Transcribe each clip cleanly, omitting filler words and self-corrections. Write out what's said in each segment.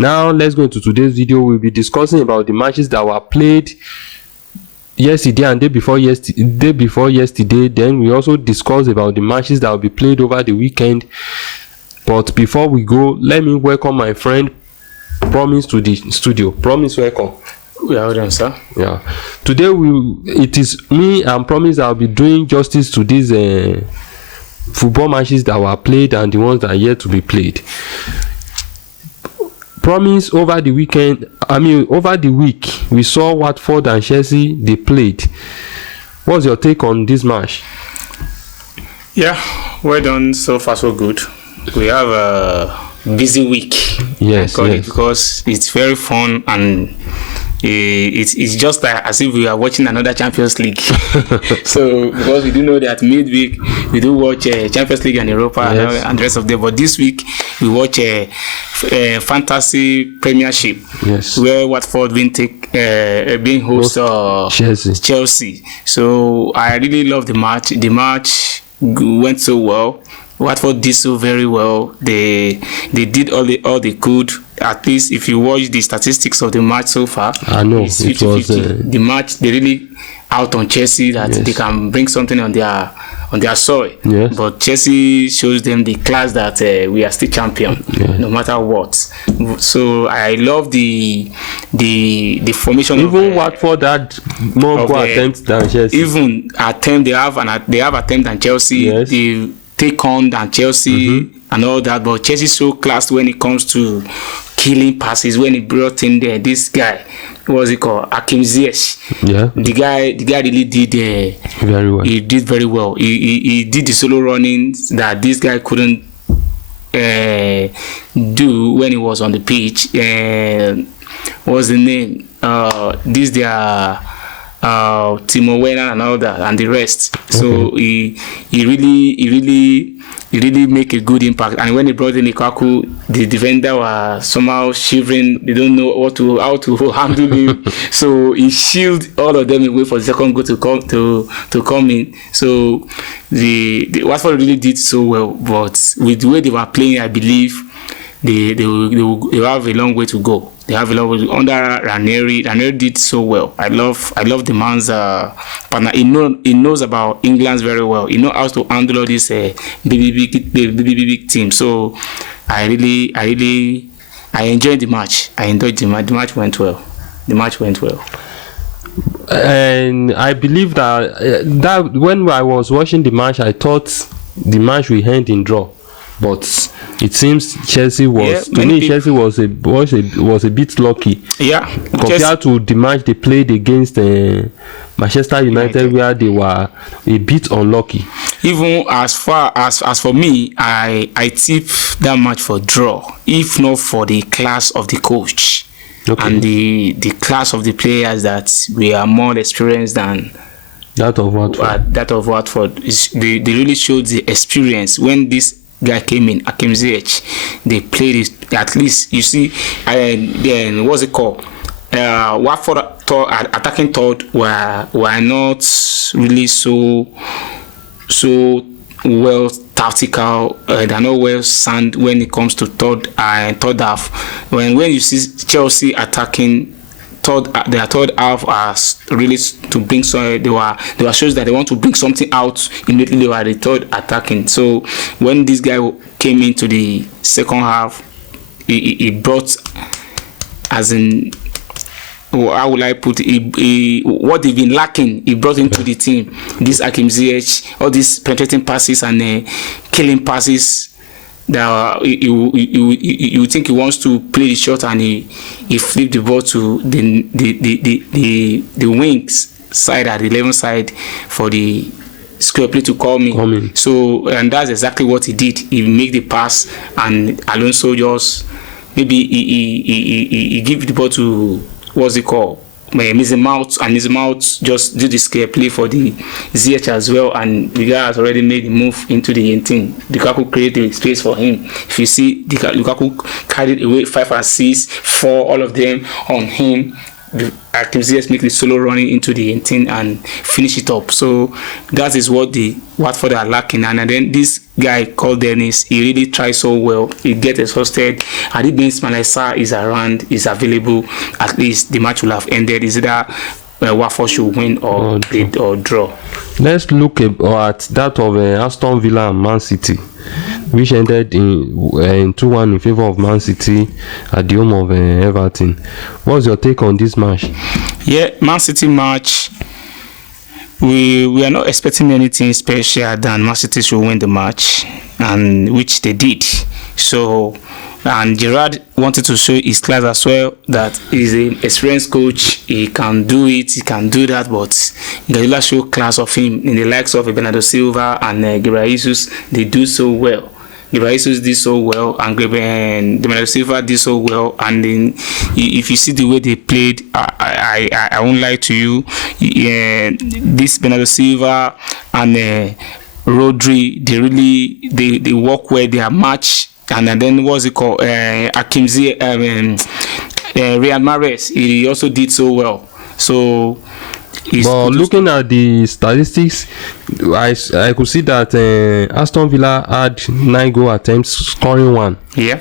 Now let's go into today's video. We'll be discussing about the matches that were played yesterday and day before yesterday. Then we also discuss about the matches that will be played over the weekend. But before we go, let me welcome my friend Promise to the studio. Promise, welcome. Well done, sir. Yeah. Today it is me and Promise that will be doing justice to these football matches that were played and the ones that are yet to be played. Promise, over the week we saw Watford and Chelsea, they played. What's your take on this match? Yeah, well done. So far so good. We have a busy week. Yes, because it's very fun and it's just like as if we are watching another Champions League. So because we do know that midweek we do watch Champions League and Europa and the rest of them, but this week we watch a fantasy Premiership, where Watford being host Chelsea. So I really love the match. The match went so well. Watford did so very well. They did all they could. At least if you watch the statistics of the match so far, I know it's 50-50. The match, they really out on Chelsea that they can bring something on their soil. Yes. But Chelsea shows them the class that we are still champion, no matter what. So I love the formation. Even Watford had more goal attempts than Chelsea. Even they have attempt than Chelsea. Yes. They take on than Chelsea and all that, but Chelsea so classed when it comes to killing passes. When he brought in this guy, what's it called, Hakim Ziyech. Yeah, the guy really did very well. He did very well. He did the solo running that this guy couldn't do when he was on the pitch. What's the name? Timo Werner and all that and the rest. So he really make a good impact. And when he brought in Lukaku, the defender were somehow shivering. They don't know how to handle him. So he shielded all of them away for the second goal to come in. So the Watford really did so well. But with the way they were playing, I believe they will have a long way to go. They have a lot of under Ranieri. Ranieri did so well. I love the man's partner. He knows about England very well. He knows how to handle all this big team. So I enjoyed the match. The match went well. And I believe that when I was watching the match, I thought the match will end in draw. But it seems Chelsea was Chelsea was a bit lucky. Yeah, compared to the match they played against Manchester United, where they were a bit unlucky. Even as far as for me, I tip that match for draw, if not for the class of the coach and the class of the players that we are more experienced than that of Watford. They really showed the experience when this guy came in, Hakim Ziyech. They played it, at least you see. Then what's it called? Watford attacking third were not really so well tactical. They're not well sound when it comes to third half. When you see Chelsea attacking their third half as really to bring some. They were shows that they want to bring something out immediately. They were the third attacking. So when this guy came into the second half, he brought, as in, how will I put it? What they've been lacking, he brought into the team. This Hakim Ziyech, all these penetrating passes and killing passes. That you think he wants to play the shot, and he flipped the ball to the wings side, at the 11 side, for the square play to come in. So, and that's exactly what he did. He made the pass, and Alonso just maybe he give the ball to, what's it called, Mizemouth, and Mizemouth just do the scare play for the Ziyech as well, and the guy has already made the move into the 18. Lukaku created space for him. If you see, Lukaku carried away 5 assists, 4, all of them on him, Akim Ziyech make the solo running into the 18 and finish it up. So that is what the Watford are lacking. And then this guy called Dennis, he really tries so well. He gets exhausted. Had it been Ismaila Sarr is around, is available, at least the match will have ended. Is either Watford should win or draw. Let's look at that of Aston Villa and Man City, which ended in 2-1 in favor of Man City at the home of Everton. What's your take on this match? Yeah, Man City match. We are not expecting anything special than Man City should win the match, and which they did. So, and Gerrard wanted to show his class as well, that he's an experienced coach. He can do it, he can do that, but Guardiola showed class of him in the likes of Bernardo Silva and Gabriel Jesus. They do so well. Gabriel Jesus did so well, and Bernardo Silva did so well. And then, if you see the way they played, I won't lie to you. This Bernardo Silva and Rodri, they work well. They are match. And then what's it called? Akim Ziyech, Riyad Mahrez, he also did so well. So, but looking at the statistics, I could see that Aston Villa had 9 goal attempts, scoring 1. Yeah.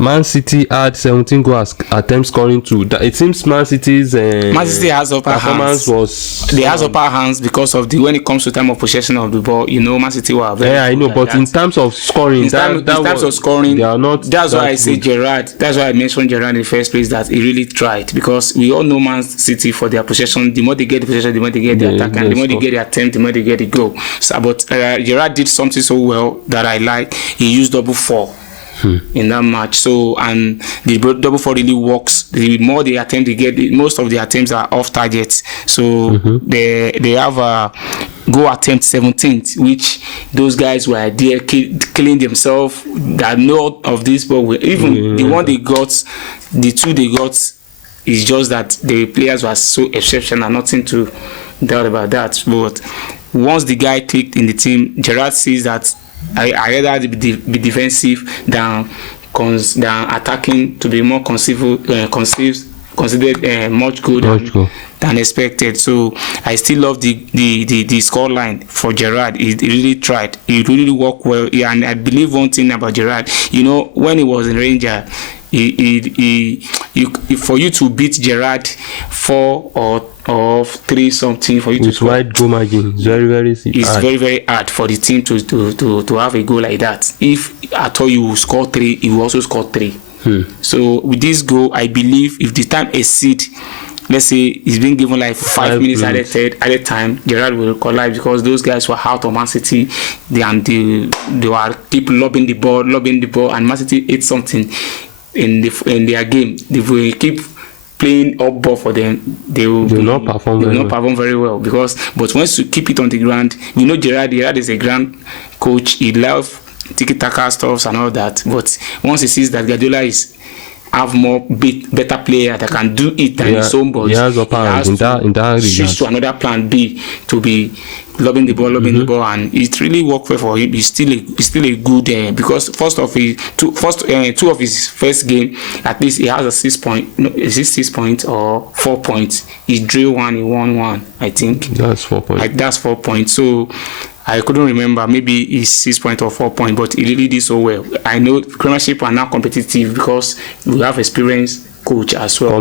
Man City had 17 goal attempts, scoring 2. It seems Man City's has upper performance hands. They has upper hands because of when it comes to time of possession of the ball. Man City were very. Yeah, I know, but in terms of scoring, in terms of scoring, they are not. That's why I say Gerrard. That's why I mentioned Gerrard in the first place, that he really tried, because we all know Man City for their possession. The more they get the possession, the more they get the attack, and the more they get the attempt, the more they get the goal. So, but Gerrard did something so well that I like. He used 4-4 in that match. So, and the 4-4 really works. The more they attempt to get, most of the attempts are off targets. So they have a goal attempt 17th, which those guys were there killing themselves. That know of this, but even the one they got, the 2 they got, is just that the players were so exceptional. Nothing to doubt about that. But once the guy clicked in the team, Gerrard sees that I rather be defensive than attacking, to be more considered much good than expected. So I still love the score line for Gerrard. He really tried. He really worked well. And I believe one thing about Gerrard, when he was in Rangers, for you to beat Gerrard 4 or 3 something, for you with to wide goal margin, it's very very hard for the team to have a goal like that. If at all you score 3, he will also score 3. So with this goal, I believe if the time exceed, let's say he's been given like 5 minutes at a time, Gerrard will collide, because those guys were out of Man City. They were keep lobbing the ball, and Man City ate something in their game. They will keep playing up ball for them, they will not perform very well. But once you keep it on the ground, Gerrard is a grand coach. He loves tiki-taka stuff and all that. But once he sees that Guardiola have better player that can do it than his own body, he has to switch to another plan B to be lobbing the ball, and it really worked well for him. He's still a good because two of his first game, at least he has a 6 point. No, is it 6 points or 4 points? He drew 1, he won 1. I think that's 4 points. That's 4 points. So I couldn't remember. Maybe it's 6 points or 4 points, but he really did so well. I know Premiership are now competitive because we have experienced coach as well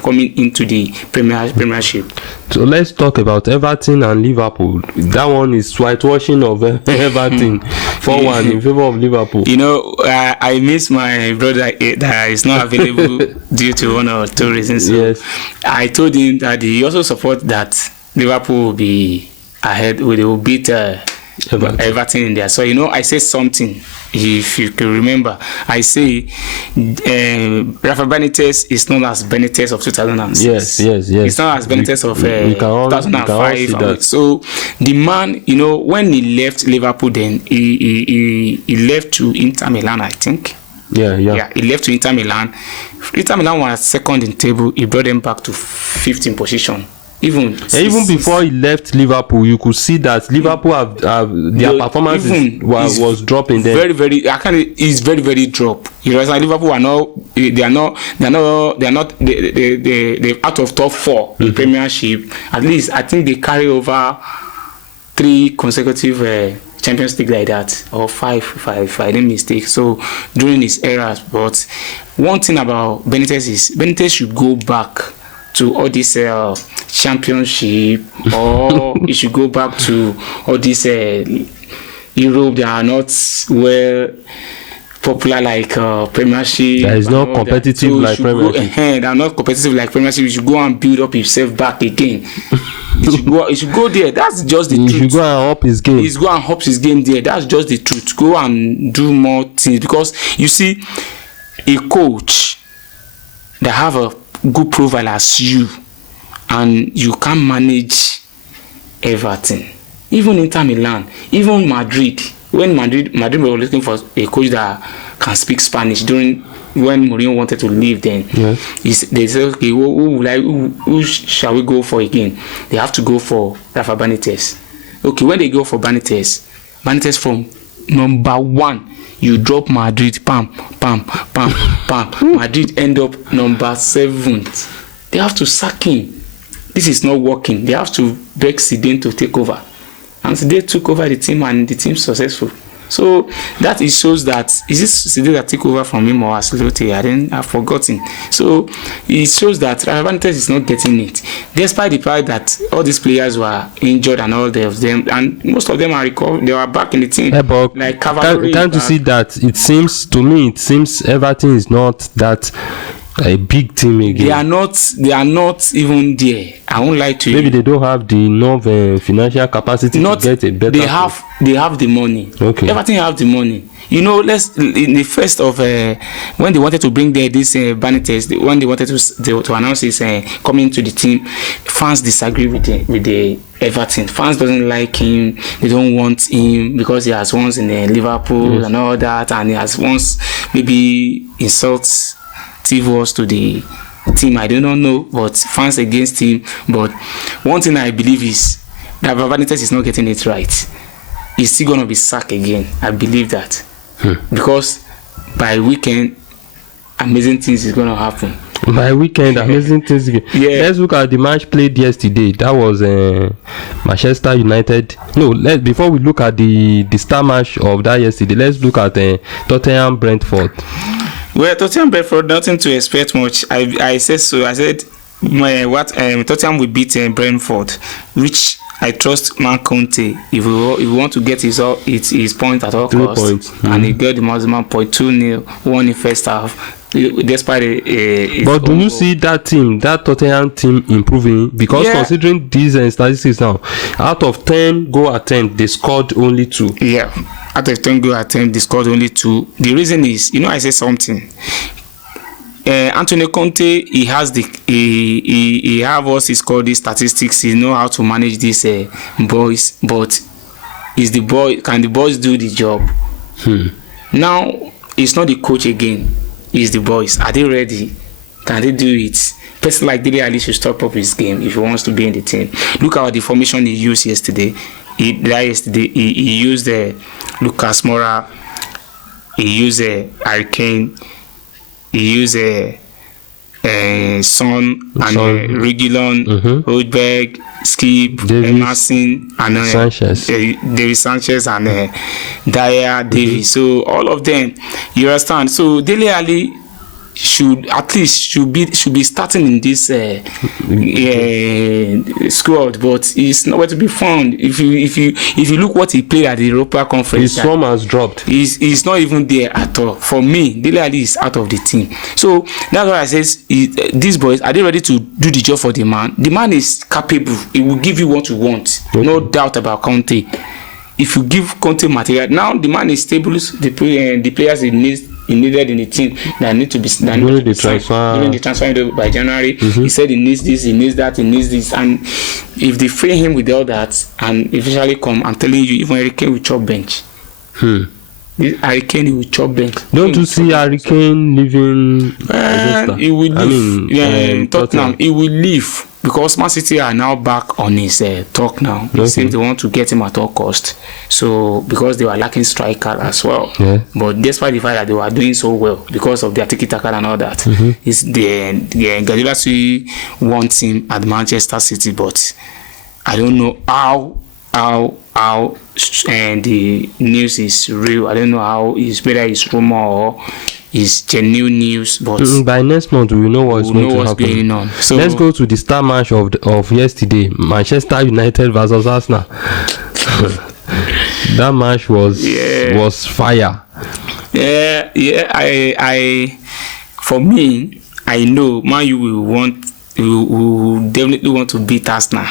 coming into the Premiership. So let's talk about Everton and Liverpool. That one is whitewashing of Everton 4-1 in favor of Liverpool. I miss my brother that is not available due to 1 or 2 reasons. So yes. I told him that he also support that Liverpool will be ahead. They will beat Everton in there. So I said something. If you can remember, I say Rafa Benitez is known as Benitez of 2006. Yes. It's not as Benitez of 2005. So the man, when he left Liverpool, then he left to Inter Milan, I think. Yeah. He left to Inter Milan. Inter Milan was second in table. He brought them back to 15th position. Even before he left Liverpool, you could see that Liverpool have their performance was dropping. Then it's very drop. You know, Liverpool are not they out of top 4 in Premiership. At least I think they carry over 3 consecutive Champions League like that, or 5 if I didn't mistake. So during his era, but one thing about Benitez is Benitez should go back to all this championship, or he should go back to all this Europe that are not well popular like Premiership. That is not competitive like Premiership. They are not competitive like Premiership. You should go and build up himself back again. He should go there. That's just the truth. He should go and up his game. He's go and up his game there. That's just the truth. Go and do more things, because you see, a coach that have a good profile as you, and you can manage Everton, even Inter Milan, even Madrid. When Madrid were looking for a coach that can speak Spanish during when Mourinho wanted to leave, then they said, okay, who shall we go for again? They have to go for Rafa Benitez. Okay, when they go for Benitez from number 1, you drop Madrid, pam. Madrid end up number 7th. They have to sack him. This is not working. They have to beg Zidane to take over. And Zidane took over the team, and the team successful. So that it shows that, is this Zidane that took over from him or Ancelotti? I've forgotten. So it shows that Rafa Benitez is not getting it, despite the fact that all these players were injured and all of them, and most of them are recovered. They were back in the team. Yeah, but like cavalry. Can't you see that? It seems Everton is not that a big team again. They are not even there. I won't lie to you. Maybe they don't have the enough financial capacity to get a better. They have the money. Okay. Everything have the money. You know, in the first of when they wanted to bring this Benitez, when they wanted to announce his coming to the team, fans disagree with the Everton. Fans doesn't like him. They don't want him because he has once in Liverpool and all that, and he has once maybe insults was to the team. I do not know, but fans against him. But one thing I believe is that Benitez is not getting it right. He's still gonna be sacked again. I believe that because by weekend, amazing things is gonna happen. By weekend, amazing things. Yeah. Let's look at the match played yesterday. That was Manchester United. No, before we look at the star match of that yesterday, let's look at Tottenham Brentford. Well, Tottenham Brentford, nothing to expect much. I said so. I said Tottenham will beat Brentford, which I trust Conte. If we want to get his point at all costs, and he got the maximum point, 2-0, won in first half. Despite but do you see that Tottenham team improving? Because considering these statistics now, out of 10 goal attempts, they scored only 2. Yeah, out of 10 goal attempts, they scored only 2. The reason is, I said something. Antonio Conte, he has he have what is called the statistics. He know how to manage these boys, but can the boys do the job? Now it's not the coach again. Is the boys, are they ready? Can they do it? Person like Dele Alli should step up his game if he wants to be in the team. Look at the formation he used yesterday. He used Lucas Moura, he used Harry Kane, he used Son and Reguilon, Højbjerg, Skip, Emerson, and David Sanchez and Dyer, Davies. So all of them, you understand. So Dele Alli should be starting in this squad, but he's nowhere to be found. If you look what he played at the Europa Conference, his form has dropped. He's not even there at all. For me, Dele Alli is out of the team. So that's why I says these boys, are they ready to do the job for the man? The man is capable. He will give you what you want. No doubt about Conte. If you give Conte material, now the man is stable. The players he needed in the team that need to be during the transfer window by January. He said he needs this, he needs that, he needs this, and if they free him with all that and eventually come, I'm telling you, even Harry Kane will chop bench. Harry Kane will chop bench. Don't you see Harry Kane leaving? He will leave. Tottenham. He will leave. because Man City are now back on his talk now. They say they want to get him at all cost. So because they were lacking striker as well. Yeah. But despite the fact that they were doing so well because of their tiki-taka and all that, it's the Guardiola still wants him at Manchester City. But I don't know how the news is real. I don't know how is whether it's rumor or is genuine news. But by next month we know what's going to happen. Going on. So let's go to the star match of yesterday, Manchester United versus Arsenal. That match was fire. I for me, I know Man U will definitely want to beat Arsenal.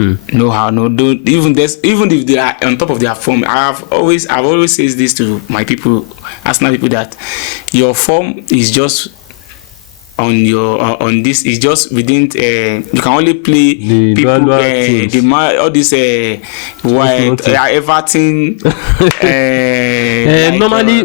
Even if they are on top of their form, I've always said this to my people, Arsenal people, that your form is just on this is just within you can only play the people all this Everton normally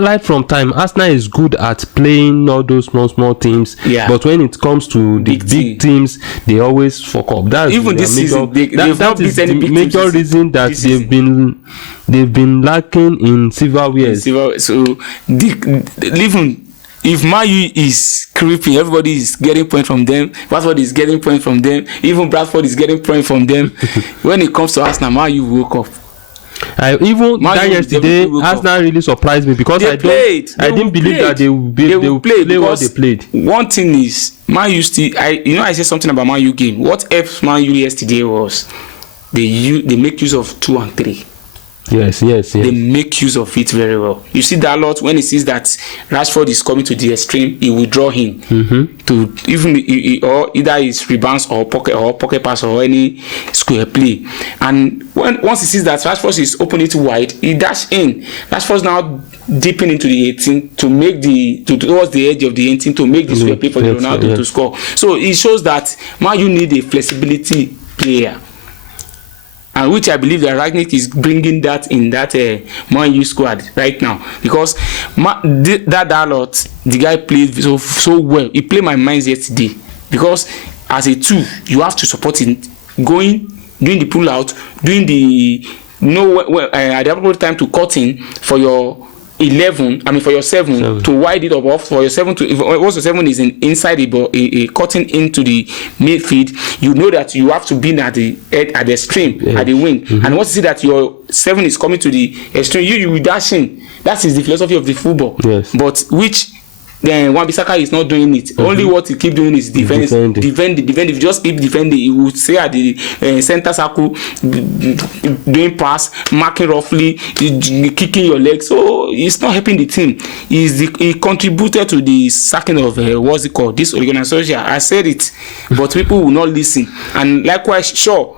right from time Arsenal is good at playing all those small teams, but when it comes to the big teams they always fuck up. That's even this season that is the major reason that they've been lacking in silverware. So even if Man U is creeping, everybody is getting point from them. Watford is getting point from them. Even Bradford is getting point from them. When it comes to Arsenal, Man U woke up. Yesterday, Arsenal really surprised me because I didn't believe that they would play what they played. One thing is, Man U still. I said something about Man U game. What helped Man U yesterday was they make use of 2 and 3. Yes. They make use of it very well. You see that a lot when he sees that Rashford is coming to the extreme, he will draw him to even or either his rebounds or pocket pass or any square play. And once he sees that Rashford is opening it wide, he dash in. Rashford's now dipping into the 18 to make towards the edge of the 18 to make the square play for Ronaldo to score. So it shows that Man U need a flexibility player. And which I believe that Ragnick is bringing that in that Man U squad right now, because that Dalot, the guy played so well. He played my mind yesterday because as a 2, you have to support it, doing the pull out, doing the at the appropriate time to cut in for your 11. I mean for your 7 to wide it up for your 7 to once your 7 is inside a cutting into the midfield, you know that you have to be at the extreme at the wing. And once you see that your 7 is coming to the extreme, you will dash in. That is the philosophy of the football. But which then Wan-Bissaka is not doing it. Only what he keep doing is defend. If you just keep defending, he would stay at the center circle, doing pass, marking roughly, kicking your legs. So he's not helping the team. He contributed to the sacking of this organization. I said it, but people will not listen. And likewise, Shaw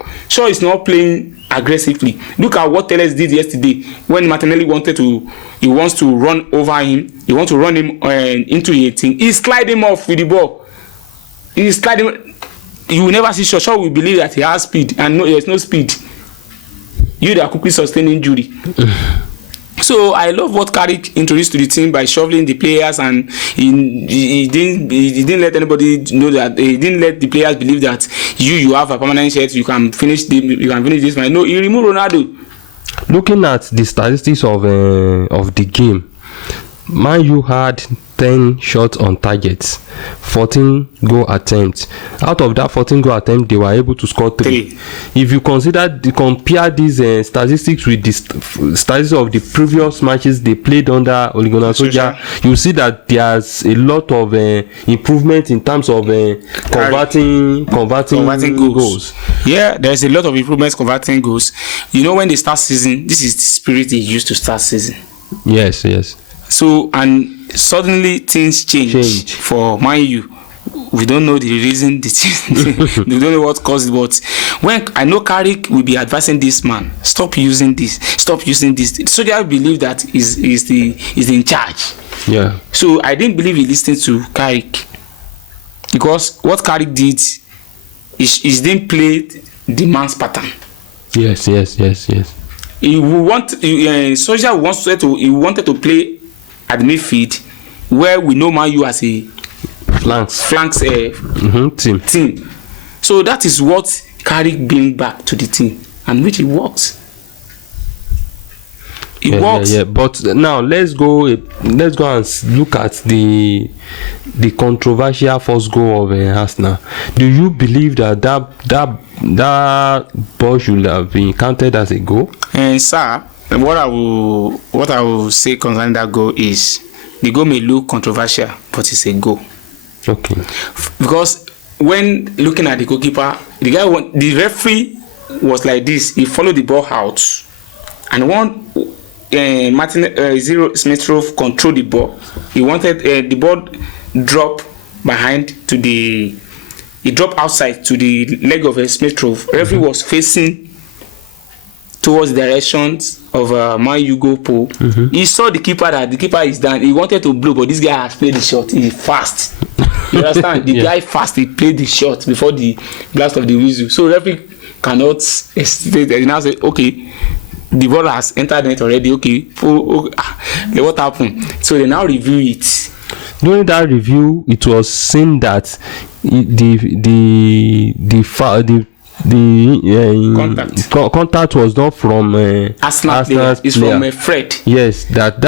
is not playing aggressively. Look at what Telles did yesterday when Martinelli wants to run over him. He wants to run him into 18. He slide him off with the ball. He slide him. You will never see Shaw. Shaw will believe that he has speed, and there's no speed. You that quickly sustain injury. So I love what Carrick introduced to the team by shoveling the players, and he didn't let anybody know that he didn't let the players believe that you have a permanent shirt, you can finish this man. No, he removed Ronaldo. Looking at the statistics of the game, Man U had 10 shots on target, 14 goal attempts. Out of that 14 goal attempts, they were able to score 3. If you compare these statistics with the statistics of the previous matches they played under Ole Gunnar Solskjaer, you see that there's a lot of improvement in terms of converting goals. Yeah, there's a lot of improvements converting goals. You know, when they start season, this is the spirit they used to start season. Yes. So, and suddenly things change for Man U. We don't know the reason. We don't know what caused it. But when I know Carrick will be advising this man, stop using this. So I believe that is in charge. Yeah. So I didn't believe he listened to Carrick, because what Carrick did is didn't play the man's pattern. Yes. He wanted to play at the midfield, where we know Man U as a flanks team. So that is what Carrick bring back to the team, and which it works. It works. Yeah. But now let's go and look at the controversial first goal of Arsenal. Do you believe that ball should have been counted as a goal? And sir, what I will say concerning that goal is the goal may look controversial, but it's a goal. Okay. Because when looking at the goalkeeper, the referee was like this. He followed the ball out, and Zero Smith-Rowe controlled the ball. He wanted the ball drop behind to the. He dropped outside to the leg of Smith-Rowe. Referee was facing towards the directions of Man U goal pole. He saw the keeper that the keeper is down. He wanted to blow, but this guy has played the shot. He fast. You understand? The guy fast. He played the shot before the blast of the whistle. So referee cannot state. He now say, okay, the ball has entered the net already. Okay, what happened? So they now review it. During that review, it was seen that the contact was not from Arsenal player. It's from Fred. Yes, that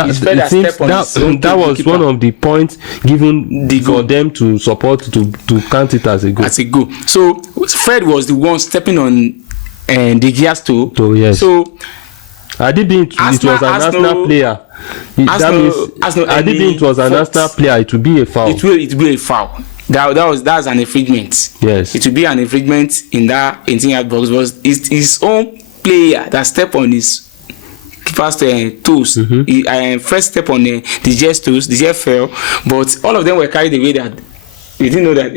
was one of the points given for them to support to count it as a goal. As a goal. So Fred was the one stepping on the gears toe. So yes. So it was an Arsenal player. It was an Arsenal player. It will be a foul. It will be a foul. That's an infringement. Yes. It will be an infringement in that 18-yard box, but it's his own player that step on his keeper's toes. He first step on the GS toes. The GS fell, but all of them were carried away that they didn't know that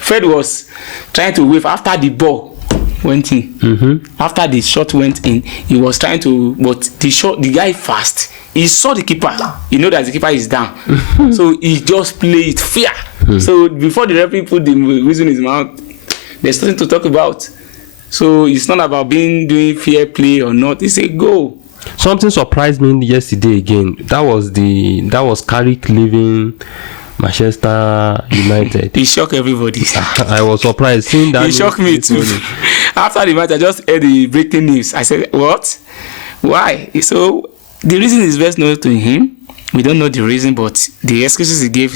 Fred was trying to wave after the ball went in. After the shot went in, he was trying to, but the guy fast. He saw the keeper. You know that the keeper is down, so he just played fair. So before the referee put the whistle in his mouth, there's nothing to talk about. So it's not about doing fair play or not. It's a goal. Something surprised me yesterday again. That was Carrick leaving Manchester United. It shocked everybody. I was surprised seeing that. It shocked me too. After the match, I just heard the breaking news. I said, "What? Why?" So the reason is best known to him. We don't know the reason, but the excuses he gave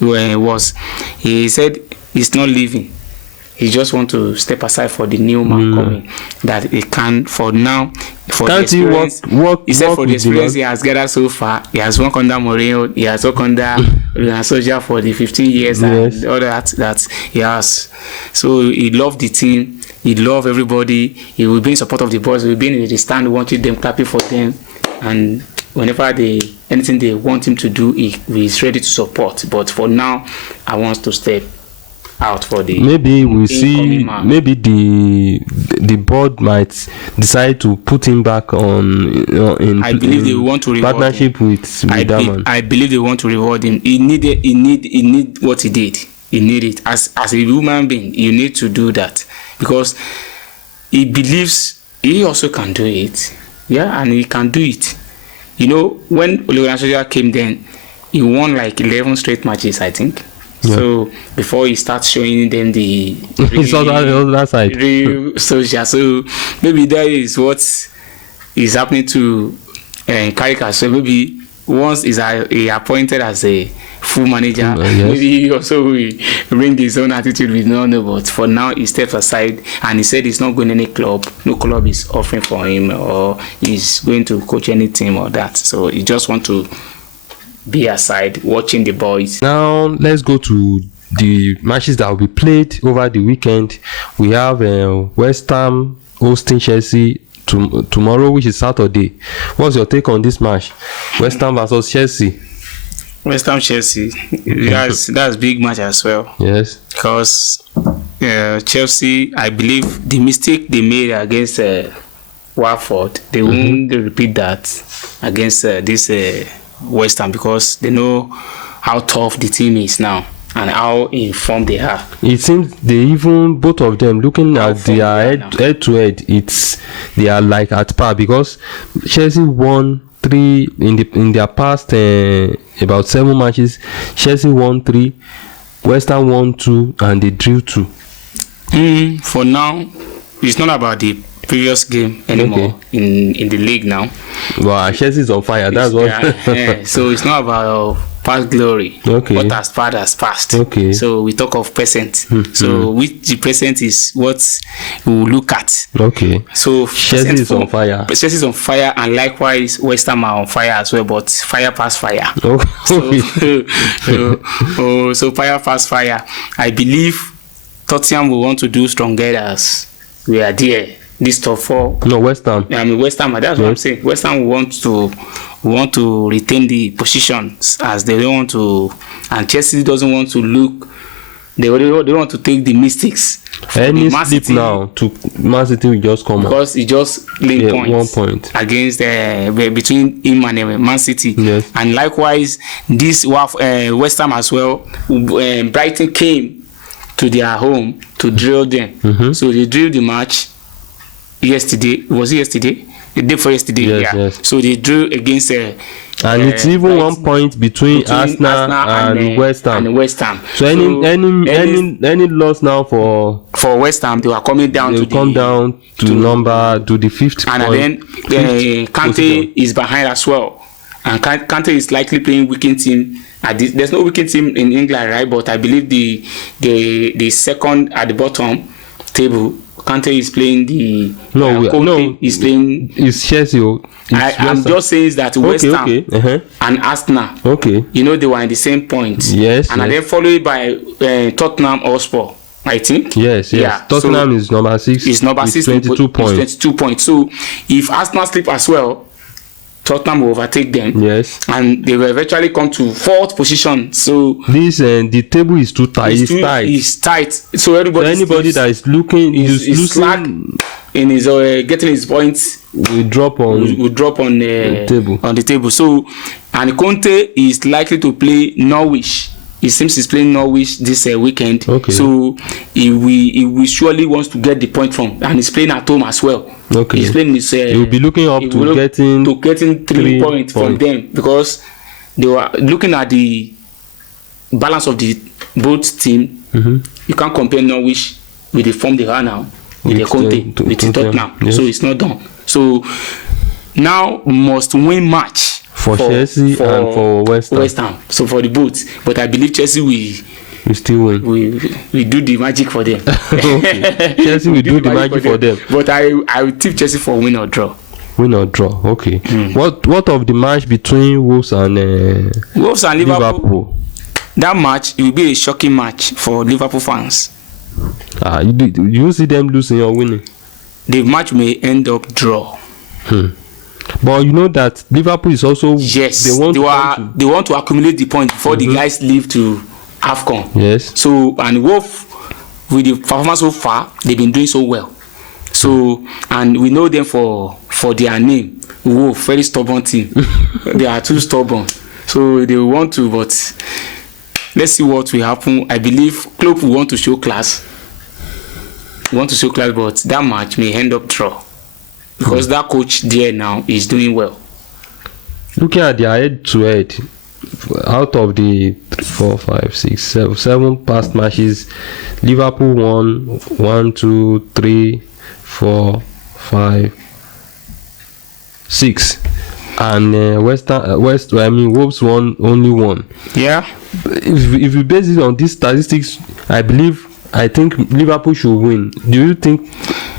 was he said he's not leaving. He just want to step aside for the new man coming. That he can for now. For Can't the experience, he said for the experience he has gathered so far, he has worked under Mourinho, he has worked under Solskjaer for the 15 years and all that he has. So he loved the team, he loved everybody, he will be in support of the boys, he will be in the stand watching them, clapping for them, and whenever anything they want him to do, he is ready to support. But for now, I want to step out for the maybe we see man. Maybe the board might decide to put him back on I believe they want to reward partnership him. with that man. I believe they want to reward him. He need what he did. He need it as a human being. You need to do that because he believes he also can do it. Yeah, and he can do it. You know, when Ole Gunnar Solskjaer came, then he won like 11 straight matches, I think. Yeah. So before he starts showing them the other side, Solskjaer, so maybe that is what is happening to Carrick. So maybe once he appointed as a full manager, maybe he also will bring his own attitude with no. But for now, he steps aside and he said he's not going to any club. No club is offering for him, or he's going to coach any team or that. So he just want to be aside watching the boys. Now let's go to the matches that will be played over the weekend. We have Westham hosting Chelsea tomorrow, which is Saturday. What's your take on this match? Westham versus Chelsea. Westham Chelsea. That's big match as well. Yes. Because Chelsea, I believe the mistake they made against Watford, they won't repeat that against this Westham, because they know how tough the team is now and how informed they are. It seems both of them, looking at their head to head, they are like at par, because Chelsea won 3 in their past about 7 matches. Chelsea won 3, Westham won 2, and they drew 2. For now, it's not about the previous game anymore in the league now. Wow, Chelsea is on fire. That's what. Yeah. So it's not about past glory. Okay. What has passed. Okay. So we talk of present. So which the present is what we will look at. Okay. So Chelsea is on fire. Chelsea is on fire, and likewise Westham are on fire as well. But fire past fire. Okay. So fire past fire. I believe Tottenham will want to do stronger as we are there. This top four. No, Westham. I mean Westham. That's what I'm saying. Westham want to retain the positions as they don't want to, and Chelsea doesn't want to look. They don't want to take the mistakes. Any slip now to Man City will just come because it just laid points 1 point against between him and Man City. Yes. And likewise, this West Ham as well. Brighton came to their home to drill them. So they drilled the match yesterday. Was it yesterday? The day before yesterday. Yes. So they drew against. And it's even Brighton, 1 point between Arsenal and West Ham. So any loss now for West Ham, they were coming down. They will come down to the fifth and point. And then Kante is behind as well. And Kante is likely playing weekend team. There's no weekend team in England, right? But I believe the second at the bottom table, Kante is playing the. He's playing. It's Chelsea. I'm just saying that West Ham and Aston. Okay. You know they were in the same point. Yes. And then followed by Tottenham Hotspur, I think. Yes. Yeah. Tottenham is number 6. It's number 6. 22 points. 22 points. So if Arsenal slip as well, Tottenham will overtake them. Yes. And they will eventually come to 4th position. So this the table is too tight. It's tight. So anybody that is looking is slack in his getting his points will drop on the table. So and Conte is likely to play Norwich. It seems he's playing Norwich this weekend. Okay. So he will surely wants to get the point from, and he's playing at home as well. Okay. He's playing this. He will be looking up to getting 3 points from them, because they were looking at the balance of the both team. You can't compare Norwich with the form they are now with the Conte with Tottenham. Yes. So it's not done. So now must win match for Chelsea and for West Ham. So for the both, but I believe Chelsea we still win. We do the magic for them. Okay. Chelsea will do the magic for them. But I will tip Chelsea for win or draw. Win or draw. Okay. What of the match between Wolves and Liverpool? That match, it will be a shocking match for Liverpool fans. You see them losing or winning? The match may end up draw. But you know that Liverpool is also they want to accumulate the points before the guys leave to AFCON. Yes. So and Wolf, with the performance so far, they've been doing so well. So and we know them for their name. Wolf, very stubborn team. They are too stubborn. So they want to, but let's see what will happen. I believe Klopp will want to show class. But that match may end up draw. Because that coach there now is doing well. Looking at their head-to-head, out of the 4, 5, 6, 7 past matches, Liverpool won 1, 2, 3, 4, 5, 6, and Wolves won only 1. Yeah. If you base it on these statistics, I think Liverpool should win. Do you think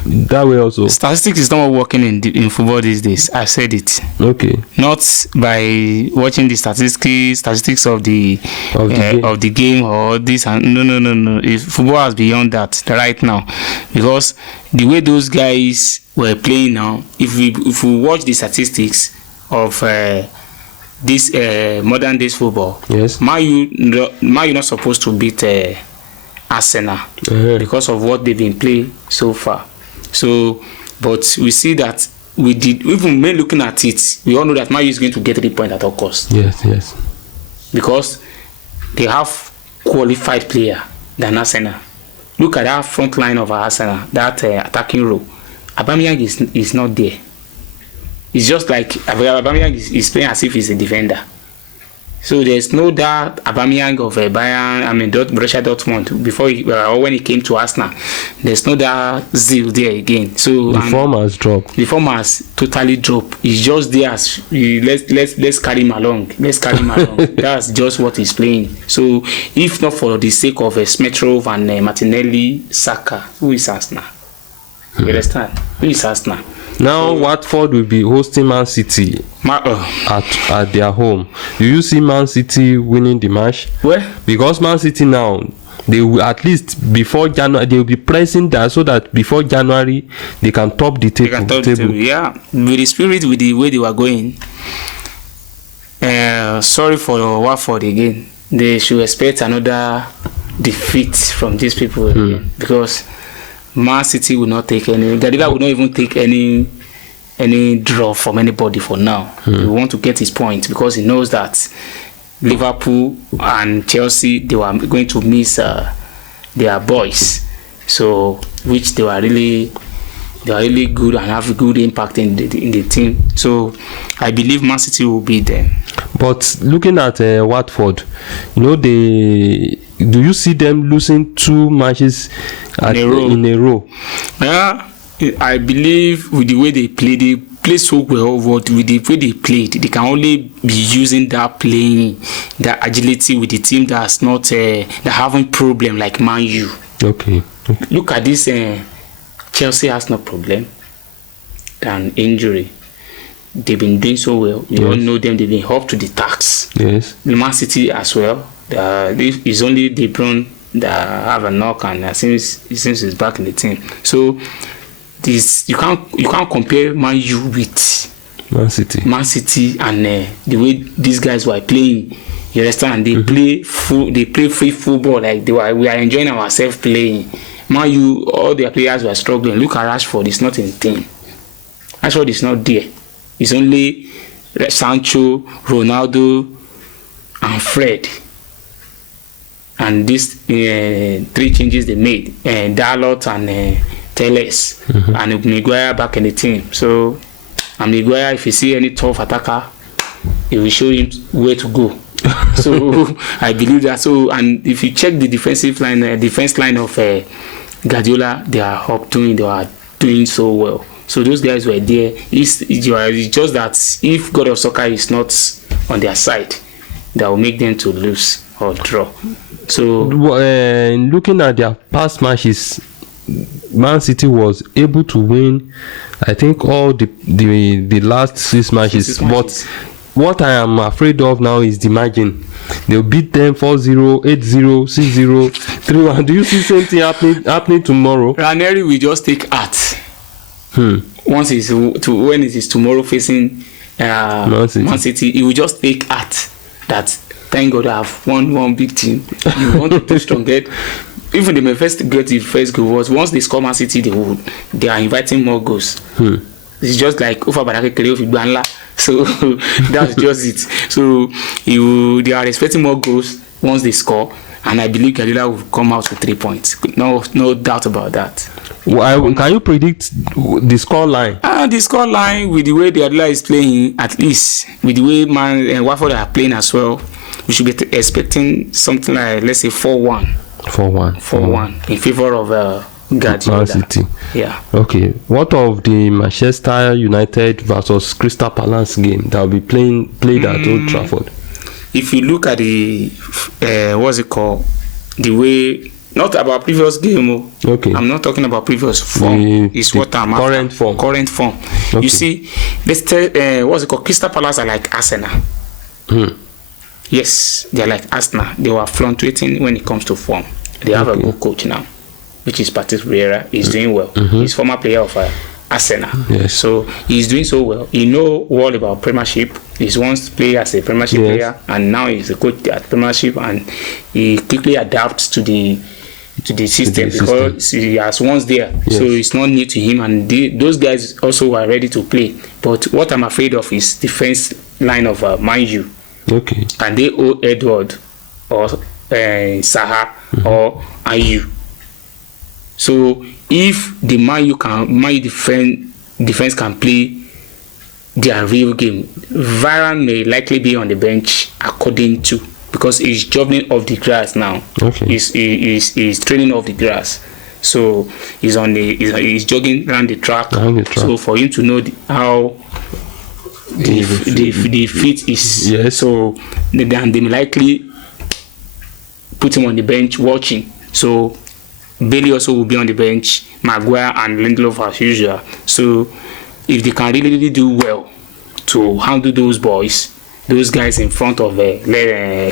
that way also? Statistics is not working in football these days. I said it. Okay. Not by watching the statistics of the game or this. No. Football is beyond that right now, because the way those guys were playing now, if we watch the statistics of this modern days football, yes, Man U not supposed to beat Arsenal because of what they've been playing so far. So, but we see that even when looking at it, we all know that Man U is going to get 3 points at all costs. Yes. Because they have qualified player than Arsenal. Look at that front line of Arsenal, that attacking row. Aubameyang is not there. It's just like Aubameyang is playing as if he's a defender. So there's no that Aubameyang of Bayern, Borussia Dortmund before or when he came to Arsenal. There's no that zeal there again. So the form has dropped. The form has totally dropped. He's just there as let's carry him along. Let's carry him along. That's just what he's playing. So if not for the sake of Smetrov and Martinelli, Saka, who is Arsenal? You understand? Who is Arsenal? Now Watford will be hosting Man City at their home. Do you see Man City winning the match? Well, because Man City now, they will at least before January, they will be pressing that so that before January they can top the table. Yeah, with the spirit, with the way they were going. Sorry for Watford again. They should expect another defeat from these people again, because Man City will not take any. Guardiola will not even take any draw from anybody for now. He want to get his point because he knows that Liverpool and Chelsea, they were going to miss their boys, so which they are really good and have a good impact in the team. So I believe Man City will be there. But looking at Watford, do you see them losing 2 matches in a row? Yeah, I believe with the way they play so well. With the way they played, they can only be using that playing, that agility with the team that's not that having problem like Man U. Okay. Look at this. Chelsea has no problem than injury. They've been doing so well. You all know them. They've been up to the task. Yes. Man City as well. It's only De Bruyne that have a knock, and it seems he's back in the team. So this you can't compare Man U with Man City and the way these guys were playing. You understand? They play free football, like we are enjoying ourselves playing. Man U, all their players were struggling. Look at Rashford; he's not in the team. Rashford is not there. It's only Sancho, Ronaldo, and Fred. And these 3 changes they made, Dalot and Telles, and Maguire back in the team. So, and Maguire, if you see any tough attacker, he will show him where to go. So I believe that. So, and if you check the defense line of Guardiola, they are doing so well. So those guys were there. It's just that if God of Soccer is not on their side, that will make them to lose or draw. So looking at their past matches, Man City was able to win, I think, all the last 6 matches. But what I am afraid of now is the margin. They'll beat them 4-0, 8-0, 6-0, 3-1. Do you see same thing happening tomorrow? Ranieri will just take heart. When it is tomorrow facing Man City, he will just take heart that thank God I have won one big team. You want to do strong head. Even they may first get the first goal was once they score Man City, they are inviting more goals. It's just like Ufa Barake Kele Banla. So that's just it. So they are expecting more goals once they score, and I believe Guardiola will come out with 3 points. No doubt about that. Can you predict the score line? The score line, with the way Guardiola is playing, at least with the way Watford are playing as well, we should be expecting something like, let's say, 4-1. 4-1 in favor of Guardiola. Man City. Yeah. Okay. What of the Manchester United versus Crystal Palace game that will be played at Old Trafford? If you look at the the way, not about previous game. Okay. I'm not talking about previous form. It's what I'm current after. Current form. Okay. You see, let's tell Crystal Palace are like Arsenal. Yes, they're like Arsenal. They were fluctuating when it comes to form. They have a good coach now, which is Patrice Vieira. He's doing well. He's former player of Arsenal. Yes. So he's doing so well. He knows all about Premiership. He's once played as a Premiership player, and now he's a coach at Premiership, and he quickly adapts to the system because he has once there. Yes. So it's not new to him, and those guys also are ready to play. But what I'm afraid of is defense line of Man U. Okay. And they owe Edward or Saha or Ayew. So if the Man U defense can play their real game. Varane may likely be on the bench according to, because he's jogging off the grass now. Okay. He's training off the grass. So he's jogging around the track. So for him to know how the fit is. Yes. So they may likely put him on the bench watching. So Bailey also will be on the bench, Maguire and Lindelof as usual. So if they can really do well to handle those guys in front of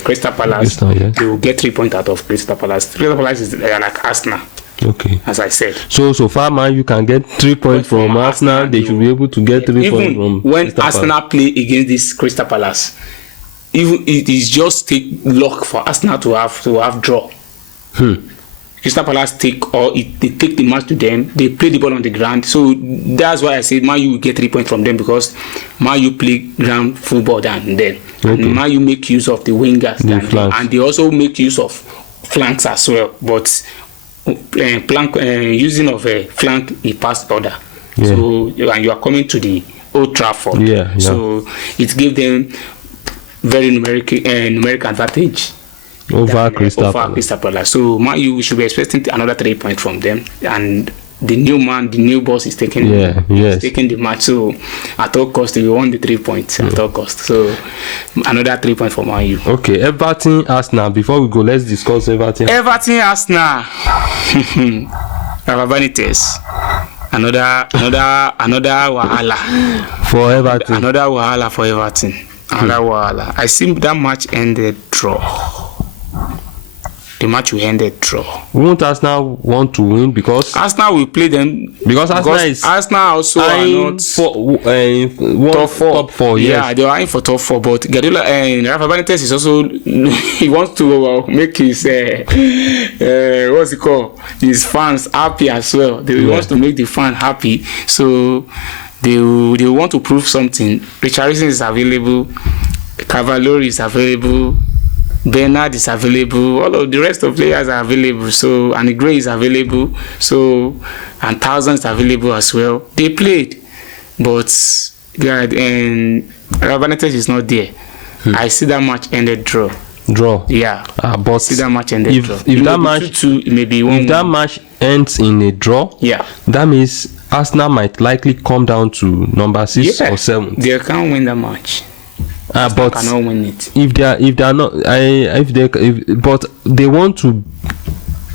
Crystal Palace, they will get 3 points out of Crystal Palace. Crystal Palace is like Arsenal. Okay. As I said. So far, man, you can get 3 points from Arsenal. They should be able to get 3 points from when Crystal Arsenal Palace. play against this Crystal Palace. Even it is just take luck for Arsenal to have draw. Crystal Palace they take the match to them. They play the ball on the ground. So that's why I said Man U will get 3 points from them, because Man U play ground football than them. Okay. And Man U make use of the wingers and they also make use of flanks as well. But using of a flank, he passed order. Yeah. So and you are coming to the Old Trafford. Yeah. So it gave them very numeric advantage over Crystal Palace. So Man U should be expecting another 3 points from them, and the new boss is taking the match. So at all cost, we won the 3 points at all cost. So another 3 points for Man U. Okay, Everton, Arsenal. Before we go, let's discuss Everton. Arsenal. Benitez. Another wahala for Everton. Another wahala for Everton. Another wahala. I see that match ended draw. The match will end a draw. Won't Arsenal want to win because Arsenal will play them? Because Arsenal also are not top four. Yes. Yeah, they are eyeing for top 4. But Guardiola and Rafa Benitez is also he wants to make his what's it called? His fans happy as well. He wants to make the fan happy. So they want to prove something. Richarlison is available. Cavallari is available. Bernard is available. All of the rest of players are available. So and Gray is available. So and Thousands available as well. They played, but and Benitez is not there. I see that match ended draw. Yeah. But see that match ended draw. If that match maybe if that match ends in a draw, that means Arsenal might likely come down to number 6 or 7. They can't win that match. But cannot win it. If they are not, but they want to.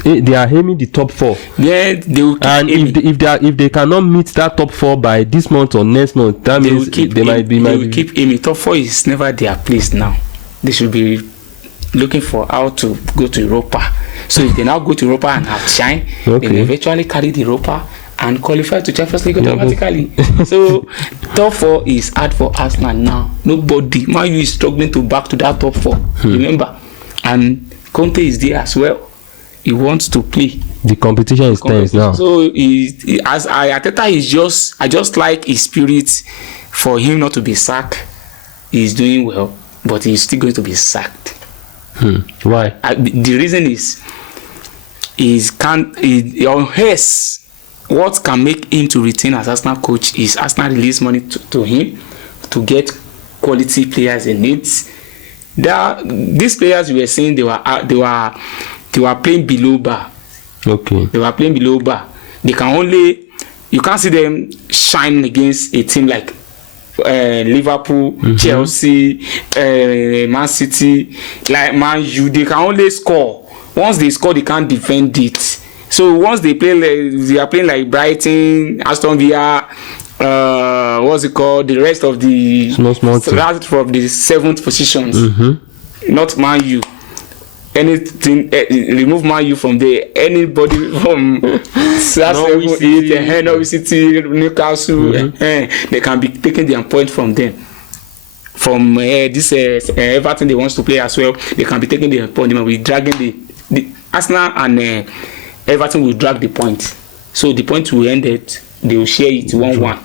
They are aiming the top 4. Yeah, they will keep and aiming. if they cannot meet that top 4 by this month or next month, that means they might keep aiming. Top 4 is never their place now. They should be looking for how to go to Europa. So if they now go to Europa and outshine, they will eventually carry the Europa and qualify to Champions League automatically. So top 4 is hard for Arsenal now. Nobody. Man U is struggling to back to that top 4. Remember, and Conte is there as well. He wants to play. The competition is tense now. So Arteta is I just like his spirit for him not to be sacked. He's doing well, but he's still going to be sacked. Why? The reason is what can make him to retain as Arsenal coach is Arsenal release money to him to get quality players in needs. These players we were saying they were playing below bar. Okay. They were playing below bar. You can't see them shine against a team like Liverpool, Chelsea, Man City, like Man U. They can only score. Once they score, they can't defend it. So once they are playing like Brighton, Aston Villa, what's it called? The rest of the small team. From the 7th positions, not Man U. Anything, remove Man U from there. Anybody from Norwich City, Newcastle, they can be taking their point from them. From this Everton, they want to play as well. They can be taking their point. They will be dragging the Arsenal and Everton will drag the point. So the point will end it. They will share it 1-1.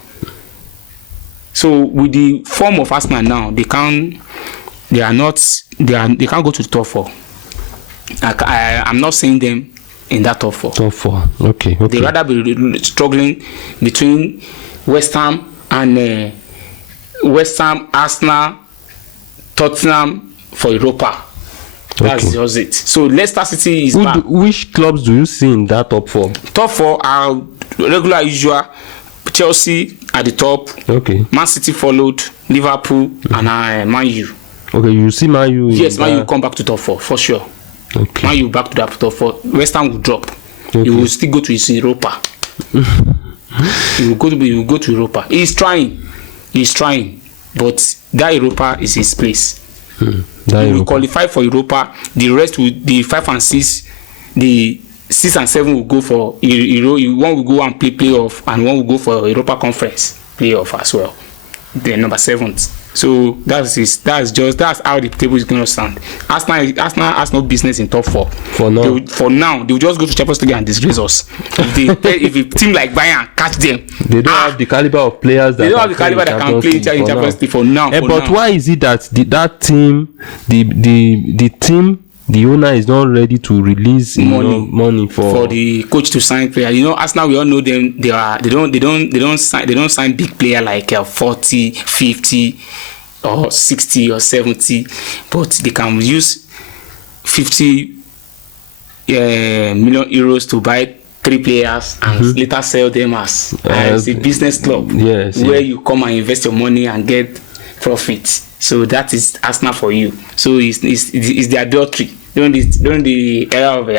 So with the form of Arsenal now, they can't go to the top 4. I'm not seeing them in that top 4. Top 4. Okay. They rather be struggling between Westham and Westham, Arsenal, Tottenham for Europa. That's just it. So Leicester City is back. Which clubs do you see in that top 4? Top 4 are regular usual. Chelsea at the top. Okay. Man City followed, Liverpool and Man U. Okay, you see Man U. Yes, Man U come back to top 4 for sure. Okay. Man U back to that top 4. West Ham will drop. Okay. He will still go to his Europa. He will go to Europa. He's trying, but that Europa is his place. He will qualify for Europa. The rest will, the 5 and 6, the 6 and 7 will go for one will go and play playoff, and one will go for Europa Conference playoff as well. The number 7th. So that's how the table is going to stand. Arsenal has no business in top 4. For now, they will just go to Champions League and disgrace us. If a team like Bayern catch them, they don't have the caliber of players that can play in Champions League for now. But why is it that that team, the team, the owner is not ready to release money for the coach to sign player? You know, Arsenal, we all know them. They don't sign big player like 40, 50 or 60 or 70, but they can use 50 million euros to buy 3 players and later sell them as a business club. Where you come and invest your money and get profit. So that is Arsenal for you. So it's the adultery during the era of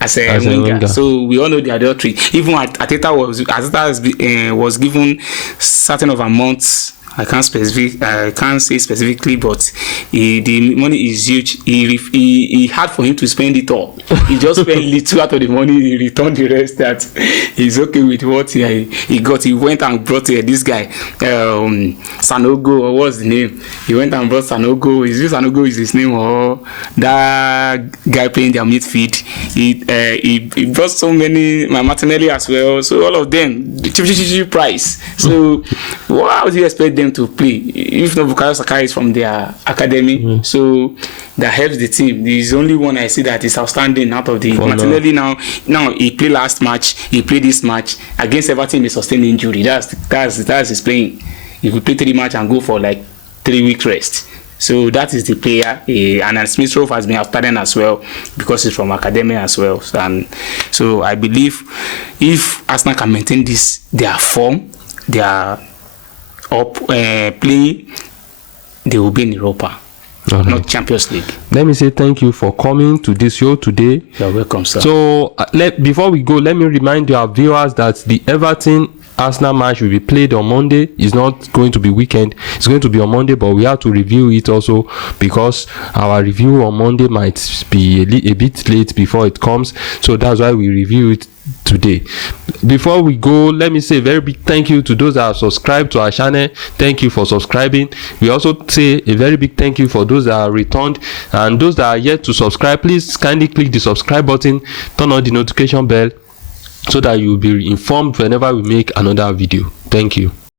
Arsene Wenger. So we all know the adultery. Even Arteta was given certain of amounts. I can't say specifically, but the money is huge. He had for him to spend it all. He just spent little out of the money. He returned the rest. That he's okay with what he got. He went and brought this guy, Sanogo, or what's the name? He went and brought Sanogo. Is this Sanogo is his name, or that guy playing their midfield? He brought so many, Martinelli as well. So all of them, cheap price. So how do you expect them to play if not Bukayo Saka is from their academy? So that helps the team. There's only one I see that is outstanding out of the Martinelli. Now he played last match, he played this match against Everton. He sustained injury. That's his playing. He could play 3 matches and go for like 3 week rest. So that is the player. And Smith Rowe has been outstanding as well because he's from academy as well. And so I believe if Arsenal can maintain their form, their up playing, they will be in Europa, not Champions League. Let me say thank you for coming to this show today. You're welcome, sir. So before we go, let me remind our viewers that the Everton Arsenal match will be played on Monday. It's not going to be weekend, it's going to be on Monday, but we have to review it also because our review on Monday might be a bit late before it comes, so that's why we review it today. Before we go, let me say a very big thank you to those that have subscribed to our channel. Thank you for subscribing. We also say a very big thank you for those that are returned, and those that are yet to subscribe, please kindly click the subscribe button, turn on the notification bell so that you will be informed whenever we make another video. Thank you.